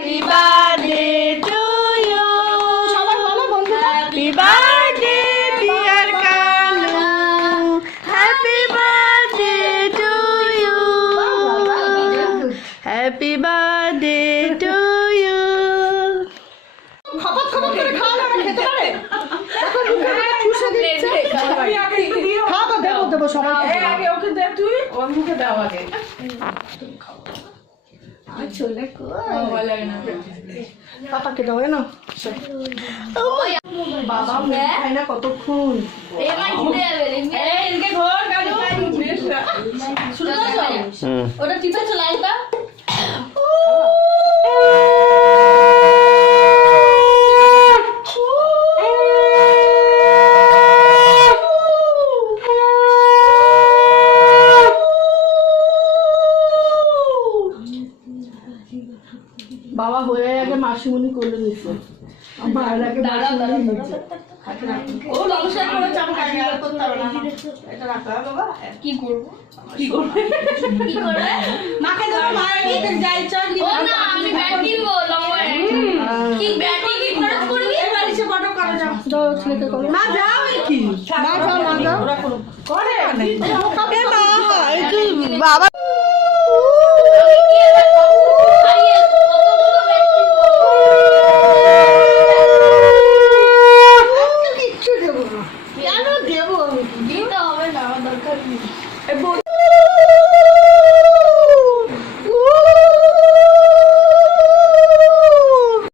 Happy birthday to you. সবাই বলো বন্ধুরা। Happy birthday dear Kanu. Happy birthday to you. Happy birthday to you. খপত খপত করে খাওয়া না খেতে পারে। দেখো মুখে করে চুষে দিচ্ছে। খাবো দেবো দেবো সবাইকে। আগে ওকে দে তুই ওর মুখে দাও আগে চলে কো। ভালো লাগে না পাপাকে দাও না। বাবা মুখ খায় না কতক্ষণ। এদিকে ধর কালু শুরু করছো ওটা টিপেছো লাইটটা বাবা হয়ে আগে মাসিমণি করে দিচ্ছে। আমার আগে মাসিমণি হচ্ছে। ও নমস্কার করে চাপ কাটি আর করতে হবে না এটা রাখো বাবা কি করব কি করবে মাকে দাও মাকে যাই চল ও না আমি ব্যাট কিনবো লম্বা কি ব্যাটিং কি খরচ করবি বাড়িতে ফটো করে যাও দাও ছেলেকে করো। মা যাও কি না যাও না যাও। করে বাবা